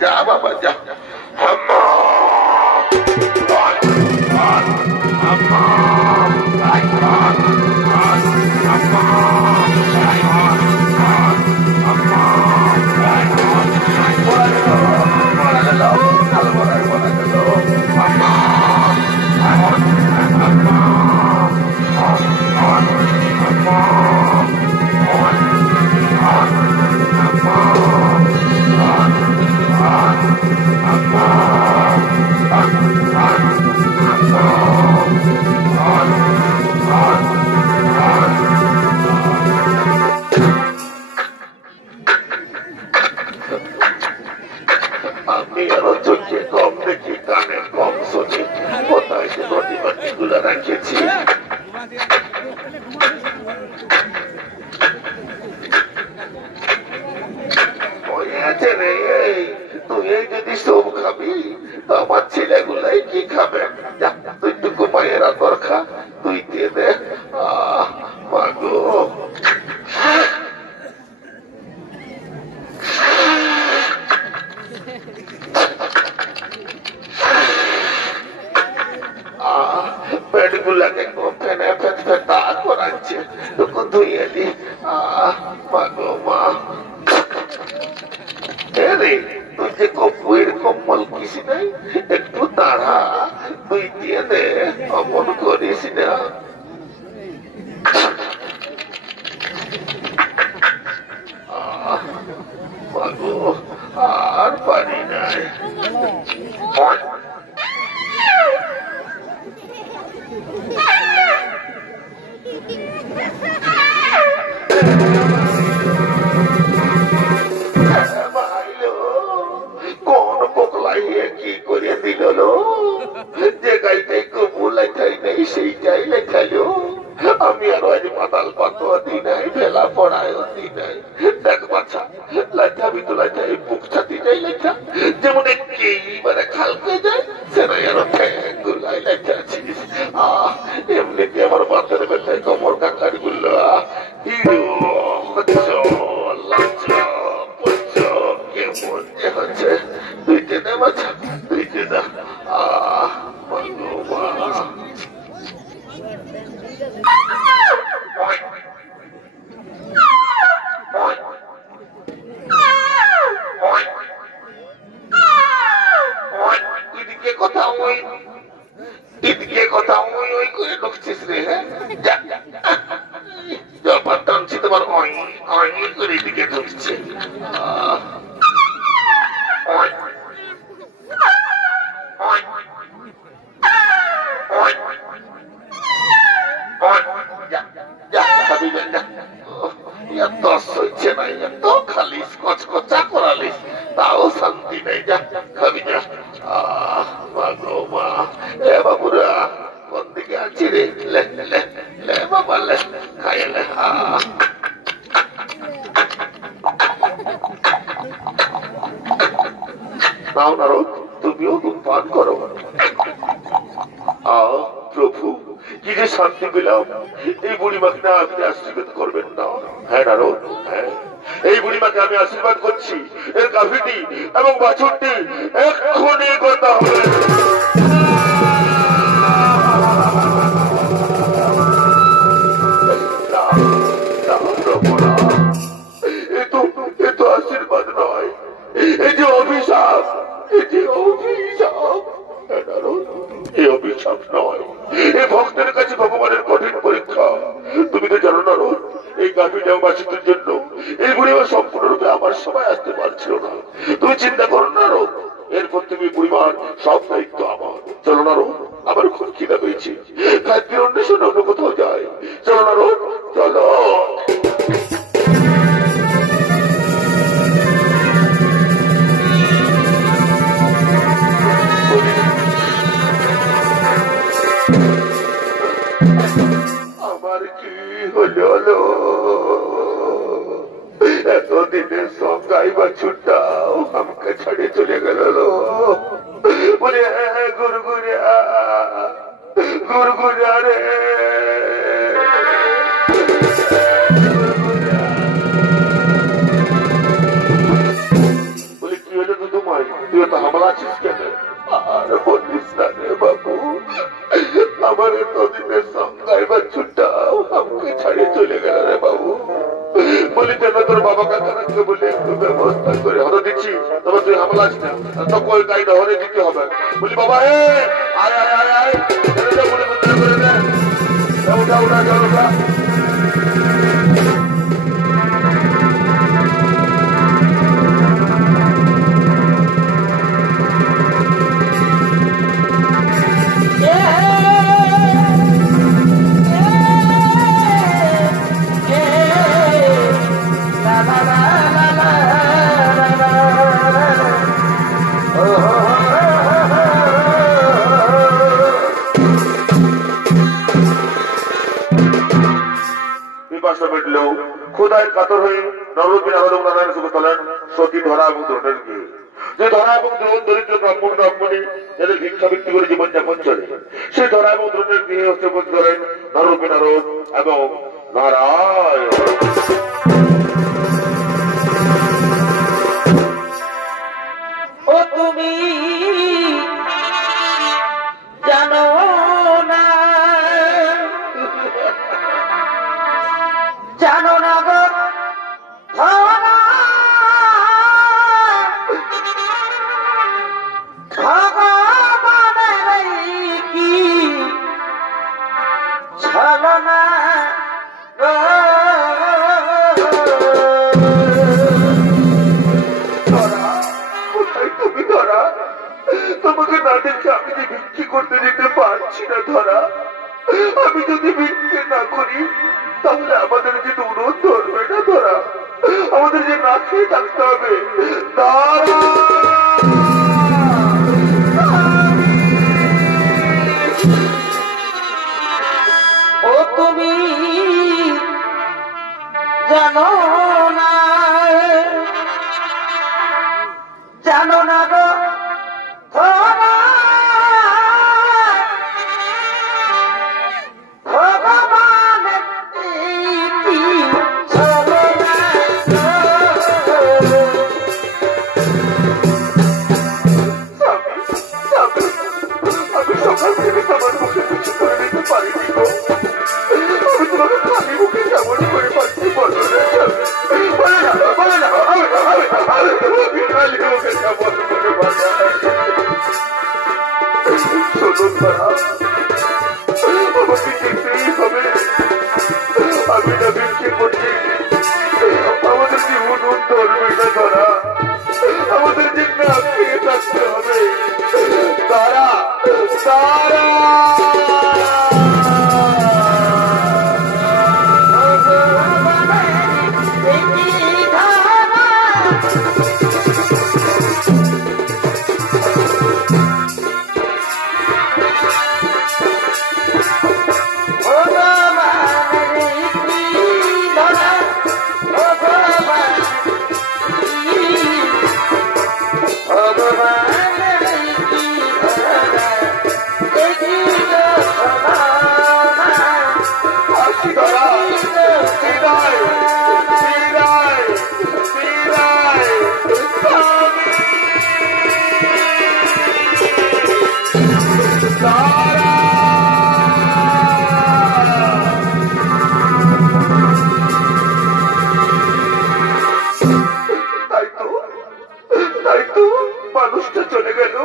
जा बाबा जा। কানে কম শোনে কোথায় যে নদী গুলো রেখেছি তুই যদি সব খাবি তো আমার ছেলেগুলাই কি খাবে তুই টুকু মায়েরা তোর খা তুই দিয়ে দে মাগো পেট গুলাকে ফেনে ফেটা করাচ্ছে টুকু ধুইয়ে দি মাগো মা তুই যে কপুয়ের কম্বল কিসি নাই একটু দাঁড়া তুই দিয়ে দে অমন করিস না মাগো আর পারি নাই কোন পোকলাইয়ে কি করে দিল যে গাইতে কবু লেখাই নেই সেইটাই লেখাইলো আমি আর ওই মাতাল পাতোয়া দি নাই ভেলা পড়ায়ও দি নাই দেখ বাচ্চা লাইঠাবি তো লাইঠাই বুক ছাতি যাই লেখা যেমন একেবারে খালকে যায় সেটাই আরো গুলাই লেখাছিস এমনিতে আমার মাথার ব্যথায় কমর কাকার গুলো হিরো কেমন যে হচ্ছে দুইটে না বাচ্চা দুইটে না এদিকে কথা ওই ওই করে ঢুকছিস রে জলপান টানছি তোমার ওই করে এদিকে ঢুকছে খালিস কচকচা করালিস তাও শান্তি নেই যা খাবি যা মাগো মা এ বাবুরা কোন দিকে আছি রে লে বাবা লে খাইলে নাও নারদ তুমিও ধূমপান করো প্রভু কি যে শান্তি পেলাম এই বুড়িমাকে না আপনি আশীর্বাদ করবেন না হ্যাঁ নারদ হ্যাঁ এই বুড়িমাকে আমি আশীর্বাদ করছি এর গাভীটি এবং বাছুরটি এক্ষুনি কথা হবে এ তো আশীর্বাদ নয় এই যে অভিশাপ এই অভিশাপ নয় এই ভক্তের কাছে ভগবানের কঠিন পরীক্ষা তুমি তো জানো না এই গাভীটা বাছুরটির জন্য এই বুড়িমা সম্পূর্ণরূপে আমার সময় আসতে পারছিল না তুমি চিন্তা করো না এরপর তুমি বুড়িমার সব দায়িত্ব আমার চলো না আমার খুব খিদা পেয়েছি খাদ্যের অন্বেষণে অন্য কোথাও যায় চলো না চলো আমার কি হলো এতদিনের সঙ্গাই বাছুরটাও আমাকে ছাড়িয়ে চলে গেল বলে গুরগুরা রে বলে কি হলো তো তোমায় তুই তো হামলা আছিস কেন আর বলিস না রে বাবু আমার এতদিনের সঙ্গাই বাছুরটাও আমাকে ছাড়িয়ে চলে গেল রে বাবু বলি কেন তোর বাবা কাকাকে বলে একটু ব্যবস্থা করে হরে দিচ্ছি তবে তুই হামলা আছিস না তো কই গাইড হরে দিতে হবে বলি বাবা আয় আয় আয় আয় বলে করে দে উঠা উঠা উঠা ক্ষুধায় কাতর হয়ে নরবীর আরো নারায়ণ সুখ তোলেন সতী ধরা এবং দ্রোণের গৃহে। যে ধরা এবং দ্রোণ দরিদ্র ব্রাহ্মণ ব্রাহ্মণী যাদের ভিক্ষা বৃত্তি করে জীবনযাপন চলে, সেই ধরা এবং দ্রোণের গৃহে হচ্ছে বোধ করেন নরবী নারদ এবং নারায়ণ। ও তুমি জানো না, জানো না গো ধরা ভগবানের কি ছলনা গো। তোমাকে না দেখে আমি যে ভিক্ষে করতে যেতে পারছি না ধরা। আমি যদি ভিক্ষে না করি তাহলে আমাদের যে উন্নত ধরবে না ধরা, আমাদের যে না খেয়ে থাকতে হবে। ও তুমি জানো না, জানো না গো ধরা ভগবানের কি ছলনা গো। আমি সকাল থেকে তোমার মুখে কিছু করে দিতে পারিনি গো। আমি তোমাকে খালি মুখে কেমন করে পাচ্ছি বলো না, বলে না, বলে না। আমি তোমাকে খালি মুখে কেমন করে পাচ্ছি। শোনো তারা, আমাকে যেতেই হবে। আমি না ভিক্ষে করছি, আমাদের জীবন ধরবে না ধরা, আমাদের যে না খেয়ে থাকতে হবে। তারা তারা মানুষটা চলে গেল,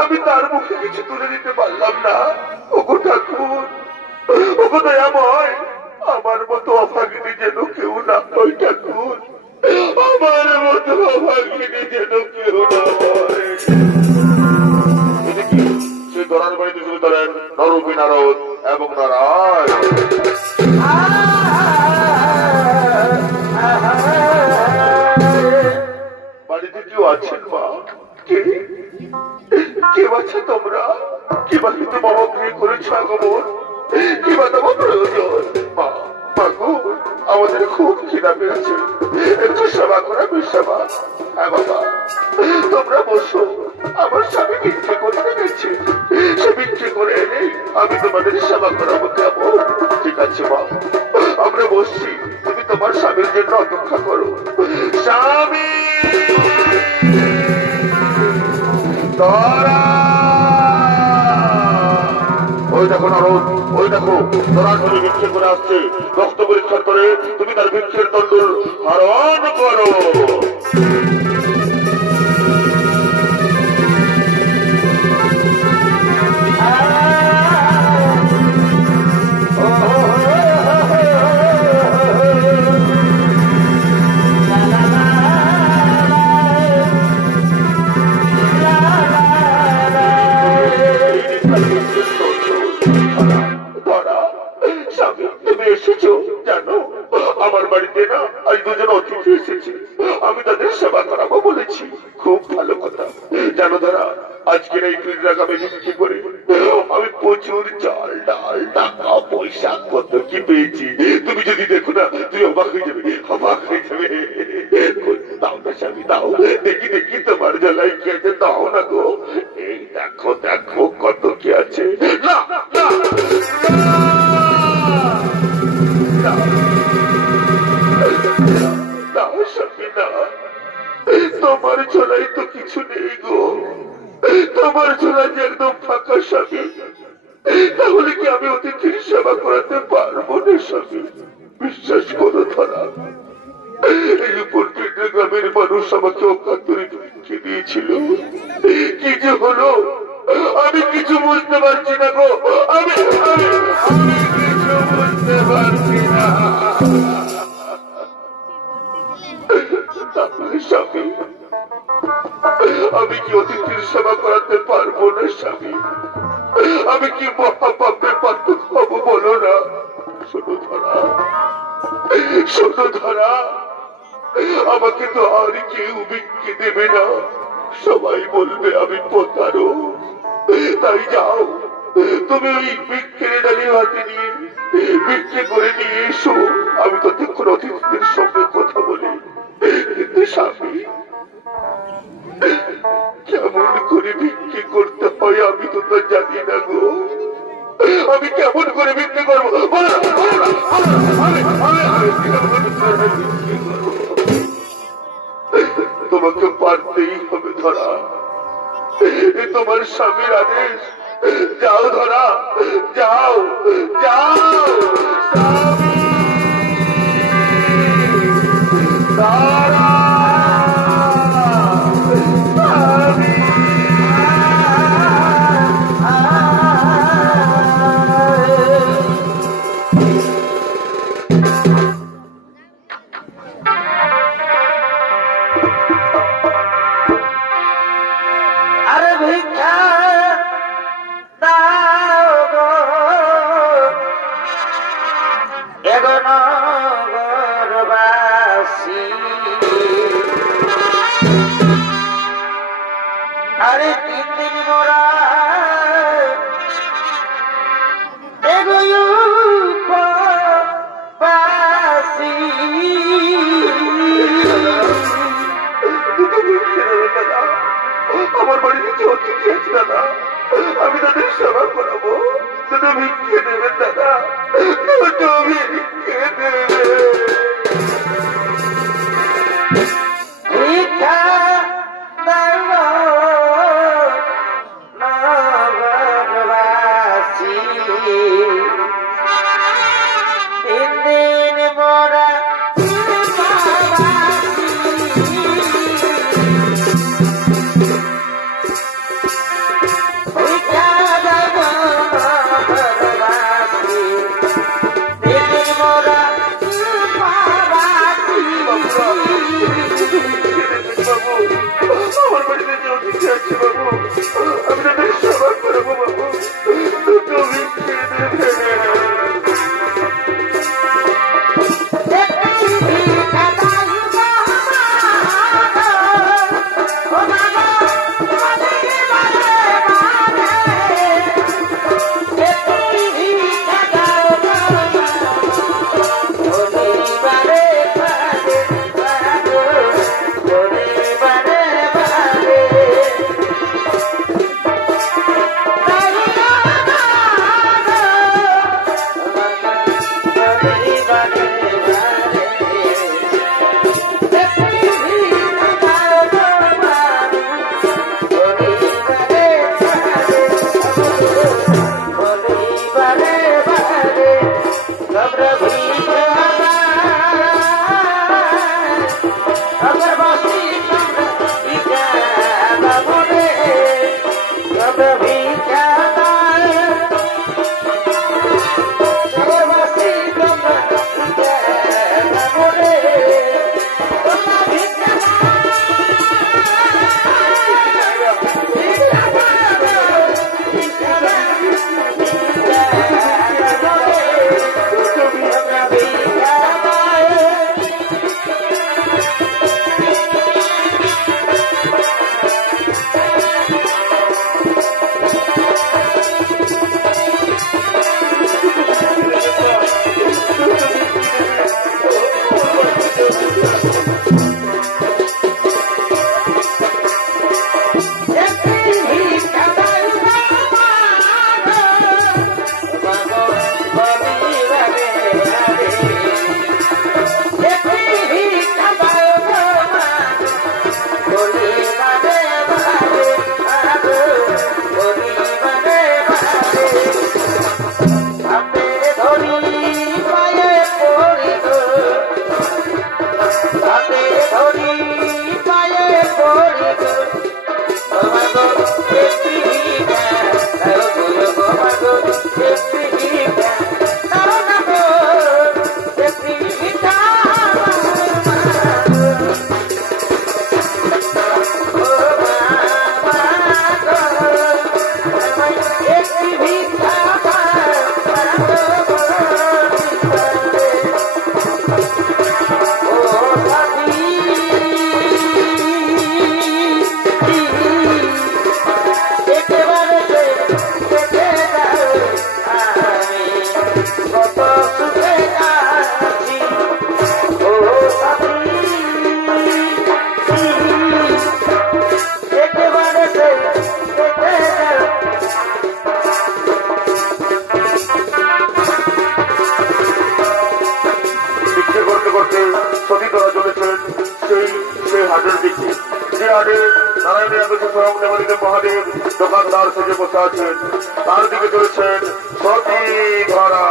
আমি তার মুখে কিছু তুলে দিতে পারলাম না। ওগো ঠাকুর, ওগো দয়াময়, আমার মতো অভাগিনী যেন কেউ না হয় ঠাকুর, আমার মতো অভাগিনী যেন কেউ না হয়। সে ধরার বাড়িতে শুরু করেন নরবী নারদ এবং নারায়ণ। বাড়িতে কেউ আছেন মা? কেউ আছে তোমরা? কিবা কিন্তু বাবা গৃহ করেছ আগমন, কিবা তোমার প্রয়োজন? মা মাগো, আমাদের খুব খিদা পেয়েছে, একটু সেবা করা সেবা। হ্যাঁ বাবা, তোমরা বসো। আমার স্বামী ভিক্ষে করতে গেছে, সে ভিক্ষে করে এনে আমি তোমাদের সেবা করাবো, কেমন? ঠিক আছে মা, আমরা বসছি, তুমি তোমার স্বামীর জন্য অপেক্ষা করো। স্বামী ওই দেখো নারদ, ওই দেখো সরাসরি ভিক্ষে করে আসছে। রক্ত পরীক্ষা করে তুমি তার ভিক্ষের তন্ডুল হরণ করো। তুমি এসেছো জানো, আমার বাড়িতে না আজ দুজন অতিথি এসেছে, আমি তাদের সেবা করাবো বলেছি। খুব ভালো কথা জানো ধরা, আজকের এই 3 টাকা বিক্রি করে আমি প্রচুর চাল ডাল টাকা পয়সা কত কি পেয়েছি। তুমি যদি দেখো না তুমি অবাক হয়ে যাবে, অবাক হয়ে যাবে। দাও না স্বামী দাও, দেখি দেখি তোমার জ্বালাই কি আছে, দাও না গো। এই দেখো দেখো কত কি আছে। না না না স্বামী না, তোমার ঝোলাই তো কিছু নেই গো, তোমার ঝোলা যে একদম ফাঁকা স্বামী। তাহলে কি আমি অতিথির সেবা করাতে পারবো না স্বামী? বিশ্বাস করো ধরা, এই উপর গ্রামের মানুষ আমাকে অকাতরে ভিক্ষে দিয়েছিল। কি যে হলো আমি কিছু বুঝতে পারছি না গো, আমি কিছু বুঝতে পারছি না স্বামী। আমি কি অতিথির সেবা করাতে পারবো না স্বামী? আমি কি মহাপাপে পার্থক হবো বলো না? শোনো ধরা, শোনো ধরা, আমাকে তো আর কেউ ভিক্ষে দেবে না, সবাই বলবে আমি প্রতারক। তাই যাও তুমি ওই ভিক্ষের ডালি হাতে নিয়ে ভিক্ষে করে নিয়ে এসো, আমি ততক্ষণ অতিথিদের সঙ্গে কথা বলি। কিন্তু স্বামী কেমন করে ভিক্ষে করতে হয় আমি তো তা জানি না গো, আমি কেমন করে ভিক্ষে করবো তোমাকে পারতেই হবে ধরা, তোমার স্বামীর আদেশ। যাও ধরা, যাও যাও ধরা। আমার বাড়িতে কি অতিথি আছে দাদা, আমি তাদের সেবা করাবো, শুধু ভিক্ষে দেবেন দাদা, শুধু ভিক্ষে দেবেন। আমাদের দোকানদার থেকে বসে আছেন, তার দিকে চলেছেন সতী ধরা।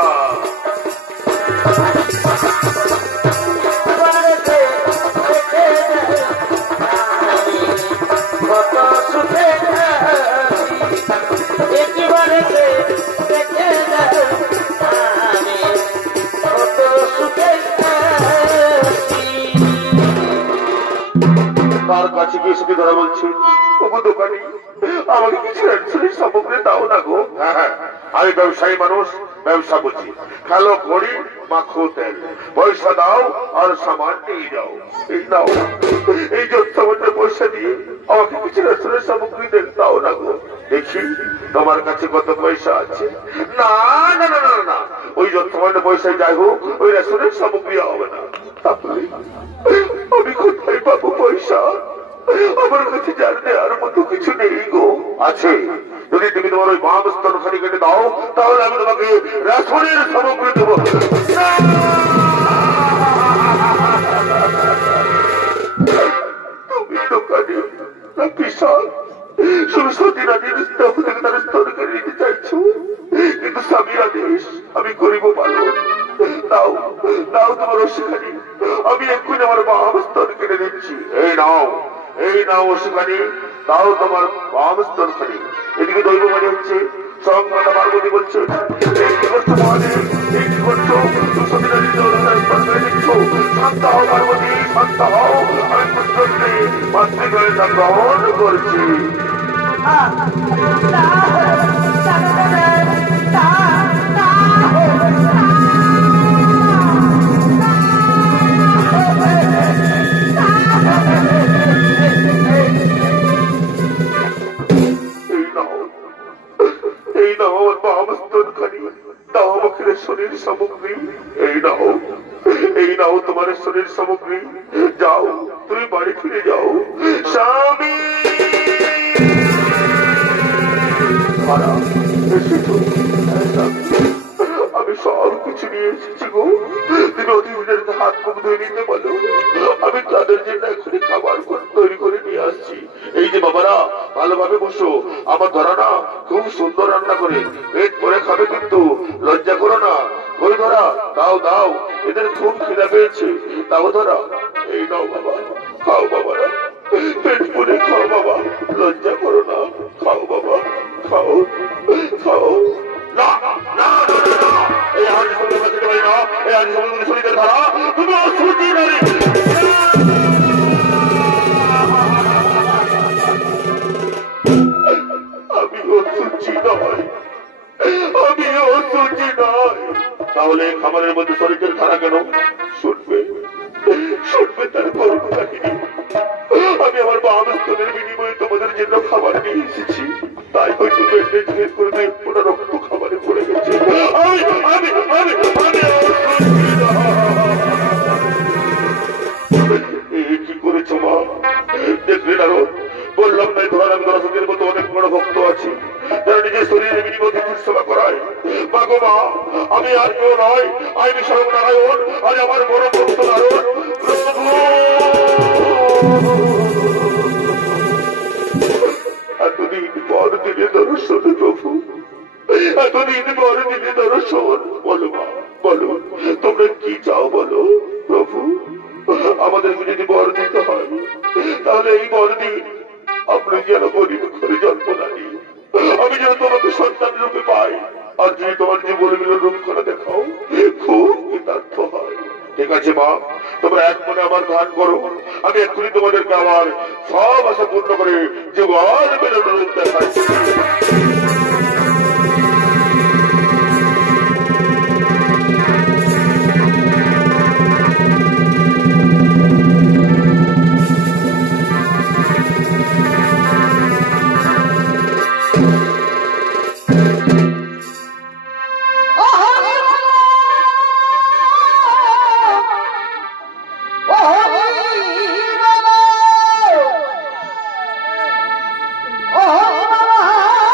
তার কাছে গিয়ে সতী ধরা বলছে, ওগো দোকানি, আমাকে কিছু অ্যান্সারের সামগ্রী দাও না গো। হ্যাঁ হ্যাঁ, আমি ব্যবসায়ী মানুষ, ব্যবসা বুঝি। খেলো ঘড়ি, মাখো তেল, পয়সা দাও আর সামান নিয়ে যাও। এই নাও, এই যত্সামান্য পয়সা দিয়ে আমাকে কিছু অ্যান্সারের সামগ্রী দাও না গো। দেখি তোমার কাছে কত পয়সা আছে। না না না না না, ওই যত্সামান্য পয়সায় যাই হোক, ওই রেশনের সামগ্রী হবে না। তারপরে আমি কোথায় পাবো পয়সা? আমার কাছে জানলে আর মতো কিছু নেই গো। আছে, যদি তুমি তোমার ওই বাম স্তন খানি কেটে দাও, তাহলে আমি তোমাকে রেশনের সামগ্রী দেবো। তুমি দোকানে না বিশাল সরস্বতী রানীর স্তব থেকে তার স্তন কেটে নিতে চাইছো, কিন্তু স্বামীর আদেশ, আমি করিব পালন। দাও দাও তোমার ওষুখানি, আমি এক্ষুনি আমার বাম স্তন কেটে দিচ্ছি। এই নাও, এই নাও ওষুখানি, দাও তোমার বাম স্তন খানি। এদিকে দৈব মানে হচ্ছে সংখ্যাটা পার্বতী বলছে, এই কি করছো মহাদেব, এই কি করছো? সতী রানীর স্তন কেটে দিচ্ছ। শান্ত হও পার্বতী, শান্ত হও, আমি পুত্রকে মাতৃকারিতা গ্রহণ করছি। এই নাও আমার বাম স্তন খানি, দাও আমাকে রেশনের সামগ্রী। এই নাও, এই নাও তোমার রেশনের সামগ্রী। যাও, তুমি বাড়ি ফিরে যাও। স্বামী আমি সব কিছু নিয়ে এসেছি গো, তুমি অতিথিদের হাত মুখ ধুয়ে নিতে বলো, আমি তাদের জন্য এখনই খাবার তৈরি করে নিয়ে আসছি। এই যে বাবারা, ভালোভাবে বসো, আমার ধরা না খুব সুন্দর রান্না করে, পেট ভরে খাবে কিন্তু, লজ্জা করো না। ওই ধরা, দাও দাও, এদের খুব খিদা পেয়েছে, দাও ধরা। এই নাও বাবা, খাও বাবারা, পেট ভরে খাও বাবা, লজ্জা করো না, খাও বাবা, খাও খাও। না না না, এই হাড়ি সঙ্গে খেতে পারি না, এই হাড়ি সঙ্গে শরীরের ধারা, তুমি অসুচি নারী। আমি অসুচি নয়, আমি অসুচি নয়। তাহলে খাবারের মধ্যে শরীরের ধারা কেন? শুনবে, শুনবে তার করুণ কাহিনী। আমি আমার বাম স্তনের বিনিময়ে তোমাদের জন্য খাবার নিয়ে এসেছি, তাই হয়তো ব্যান্ডেজ ভেদ করে পুরো রক্ত খাবারে পড়ে গেছে। আমি আমি আমি আমি কি করেছো মা? দেখলেন আরো বললাম না, ধরার আমি দর্শকের মতো অনেক বড় ভক্ত আছে যারা নিজের শরীরে বিনিময়ে সেবা করায়। মা গো মা, আমি আর কেউ নয়, আমি স্বয়ং নারায়ণ, আজ আমার বড় ভক্ত নারায়ণ। এতদিন পর দিলে দর্শন প্রভু, এতদিন পর দিলে দর্শন। বলো মা, বলো তোমরা কি চাও বলো প্রভু। আমাদেরকে যদি বর দিতে হয়, তাহলে এই বর দিন আপনি যেন গরিব ঘরে জন্ম না নিই, আমি যেন তোমাকে সন্তান রূপে পাই, আর যদি তোমার জীবনে মিলে রূপ করে দেখাও, খুব কৃতার্থ হয়। ঠিক আছে মা, তোমরা এক মনে আমার গান করো, আমি এক্ষুনি তোমাদেরকে আমার সব আশা পূর্ণ করে জীবন বেরোনো রূপ দেখাচ্ছি। Oh,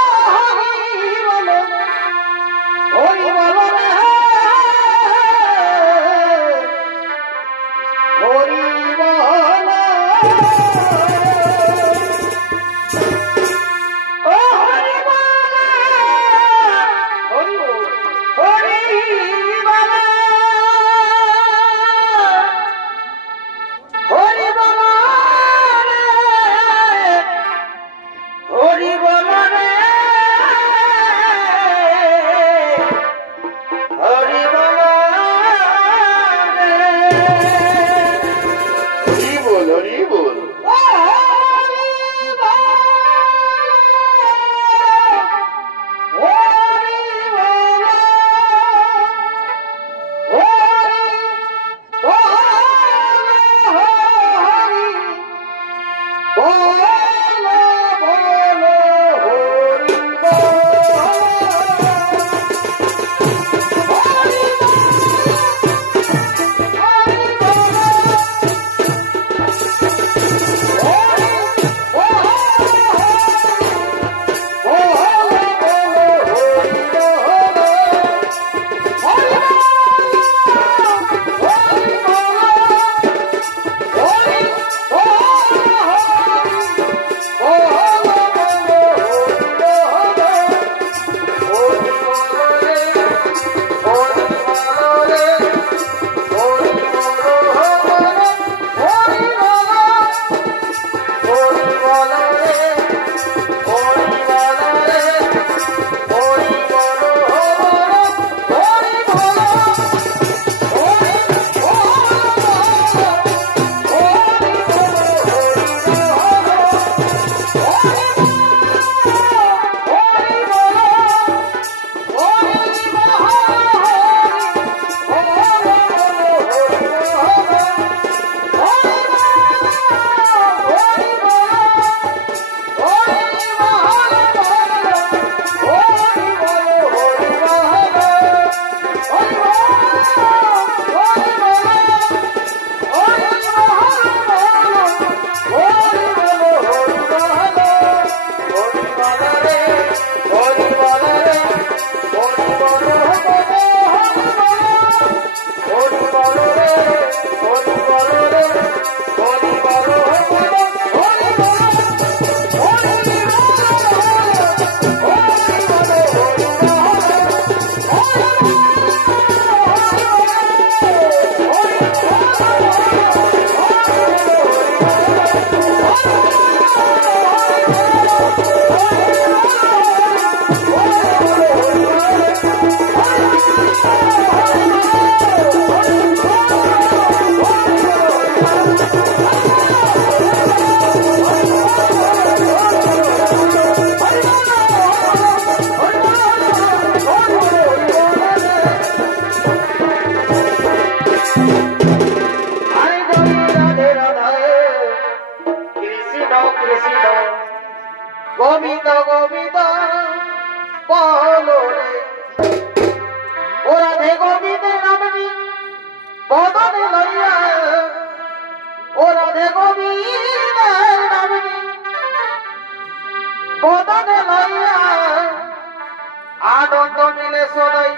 আনন্দ মিলে সদাই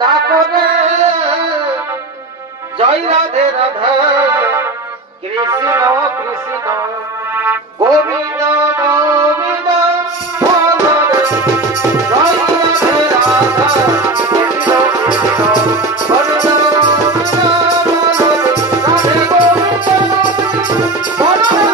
ডাকরে জয় রাধে রাধা কৃষ্ণ কৃষ্ণ গোবিন্দ গোবিন্দ হরে জয় রাধে রাধা কৃষ্ণ কৃষ্ণ গোবিন্দ রাধে গোবিন্দ